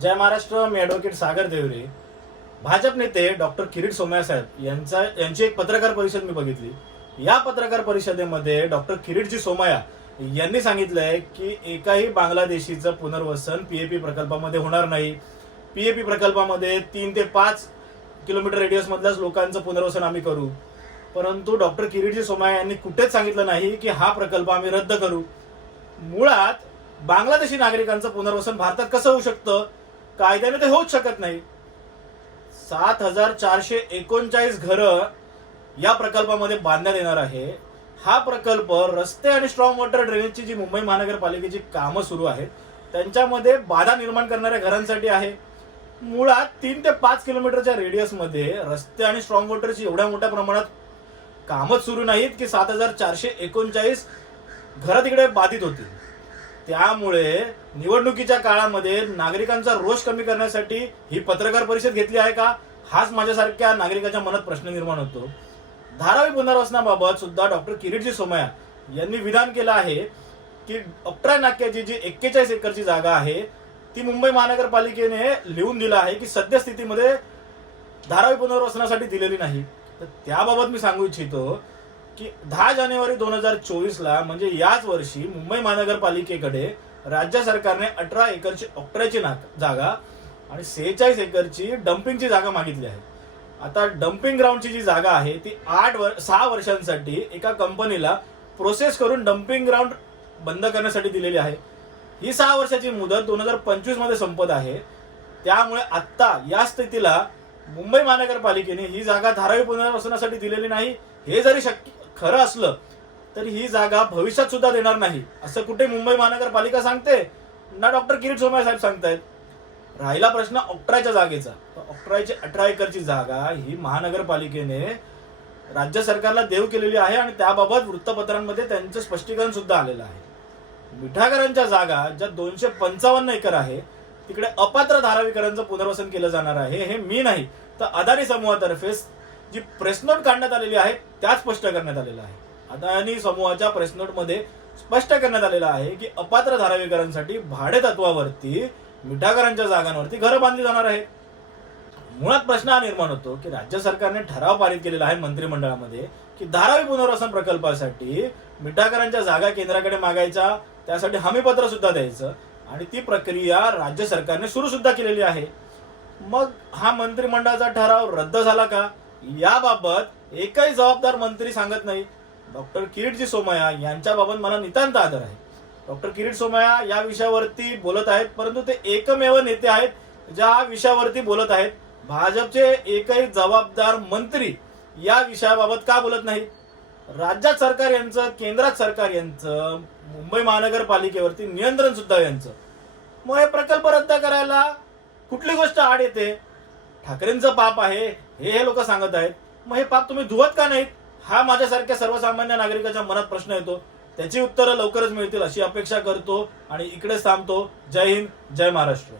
जय महाराष्ट्र. मी advocate सागर देवरे. भाजप नेते doctor Kirit Somaiya साहेब यांची एक पत्रकार परिषद मी बघितली. या पत्रकार परिषदेमध्ये डॉक्टर किरीटजी सोमय्या यांनी सांगितलंय की एकाही बांगलादेशीचं पुनर्वसन पीएपी प्रकल्पामध्ये होणार नाही. पीएपी प्रकल्पामध्ये 3 ते 5 किलोमीटर रेडियस मधल्याच लोकांचं पुनर्वसन आम्ही करू. परंतु डॉक्टर किरीटजी सोमय्या यांनी कुठेच सांगितलं नाही की हा प्रकल्प आम्ही रद्द करू. मुळात बांगलादेशी नागरिकांचं पुनर्वसन भारतात कसं होऊ शकतं? कायद्याने ते होऊच शकत नाही. 7,439 घरं या प्रकल्पामध्ये बांधण्यात येणार आहे. हा प्रकल्प रस्ते आणि स्ट्रॉंग वॉटर ड्रेनेजची जी मुंबई महानगरपालिकेची कामं सुरू आहेत त्यांच्यामध्ये बाधा निर्माण करणाऱ्या घरांसाठी आहे. मुळात 3 ते 5 किलोमीटरच्या रेडियसमध्ये रस्ते आणि स्ट्रॉंग वॉटरची एवढ्या मोठ्या प्रमाणात कामच सुरू नाहीत की 7,439 घरं तिकडे बाधित होतील. त्यामुळे निवडणुकीच्या काळामध्ये नागरिकांचा रोष कमी करण्यासाठी ही पत्रकार परिषद घेतली आहे का, हाच माझ्यासारख्या नागरिकाच्या मनात प्रश्न निर्माण होतो. धारावी पुनर्वसनाबाबत सुद्धा डॉक्टर किरीटजी सोमय्या यांनी विधान केलं आहे की ऑक्ट्रा नाक्याची जी 41 एकरची जागा आहे ती मुंबई महानगरपालिकेने लिहून दिलं आहे की सद्यस्थितीमध्ये धारावी पुनर्वसनासाठी दिलेली नाही. तर त्याबाबत मी सांगू इच्छितो की 10 जानेवारी 2024ला म्हणजे याच वर्षी मुंबई महानगरपालिकेकडे राज्य सरकारने 18 एकरची ऑक्ट्राची जागा आणि 46 एकरची डम्पिंगची जागा मागितली आहे. आता डम्पिंग ग्राउंडची जी जागा आहे ती 6 वर्षांसाठी एका कंपनीला प्रोसेस करून डम्पिंग ग्राउंड बंद करण्यासाठी दिलेली आहे. ही 6 वर्षाची मुदत 2025 मध्ये संपत आहे. त्यामुळे आता या स्थितीला मुंबई महानगरपालिकेने ही जागा धारावी पुनर्वसनासाठी दिलेली नाही. हे जरी खरं असलं तरी ही जागा भविष्यात सुद्धा देणार नाही असं कुठे मुंबई महानगरपालिका सांगते ना डॉक्टर किरीट सोमय्या साहेब सांगतायत. राहिला प्रश्न ऑक्ट्राच्या जागेचा. ऑक्ट्राची 18 एकरची जागा ही महानगरपालिकेने राज्य सरकारला देऊ केलेली आहे आणि त्याबाबत वृत्तपत्रांमध्ये त्यांचं स्पष्टीकरण सुद्धा आलेलं आहे. मिठागरांच्या जागा ज्या 255 एकर आहे तिकडे अपात्र धारावीकरांचं पुनर्वसन केलं जाणार आहे. हे मी नाही तर अदानी समूहातर्फे जी प्रेस नोट काढण्यात आलेली आहे त्यात स्पष्ट करण्यात आलेलं आहे. अदानी समूहाच्या प्रेस नोट मध्ये स्पष्ट करण्यात आलेलं आहे की अपात्र धारावीकरांसाठी भाडे तत्वावरती मिठागरांच्या जागांवरती घरं बांधली जाणार आहेत. मुळात प्रश्न हा निर्माण होतो की राज्य सरकारने ठराव पारित केलेला आहे मंत्रिमंडळामध्ये की धारावी पुनर्वसन प्रकल्पासाठी मिठागरांच्या जागा केंद्राकडे मागायच्या, त्यासाठी हमीपत्र सुद्धा द्यायचं आणि ती प्रक्रिया राज्य सरकारने सुरू सुद्धा केलेली आहे. मग हा मंत्रिमंडळाचा ठराव रद्द झाला का याबाबत एकही जबाबदार मंत्री सांगत नाही. डॉक्टर किरीटजी सोमय्या यांच्याबाबत मला नितांत आदर आहे. डॉक्टर किरीट सोमय्या या विषयावरती बोलत आहेत परंतु ते एकमेव नेते आहेत ज्या विषयावरती बोलत आहेत. भाजपचे एकही जबाबदार मंत्री या विषयाबाबत का बोलत नाही? राज्यात सरकार यांचं, केंद्रात सरकार यांचं, मुंबई महानगरपालिकेवरती नियंत्रण सुद्धा यांचं. मग हे प्रकल्प रद्द करायला कुठली गोष्ट आड येते? ठाकरेंचं पाप आहे हे लोक सांगत आहेत. मग हे पाप तुम्ही धुवत का नाहीत? हा माझ्यासारख्या सर्वसामान्य नागरिकाच्या मनात प्रश्न येतो. त्याची उत्तरं लवकरच मिळतील अशी अपेक्षा करतो आणि इकडेच थांबतो. जय हिंद, जय महाराष्ट्र.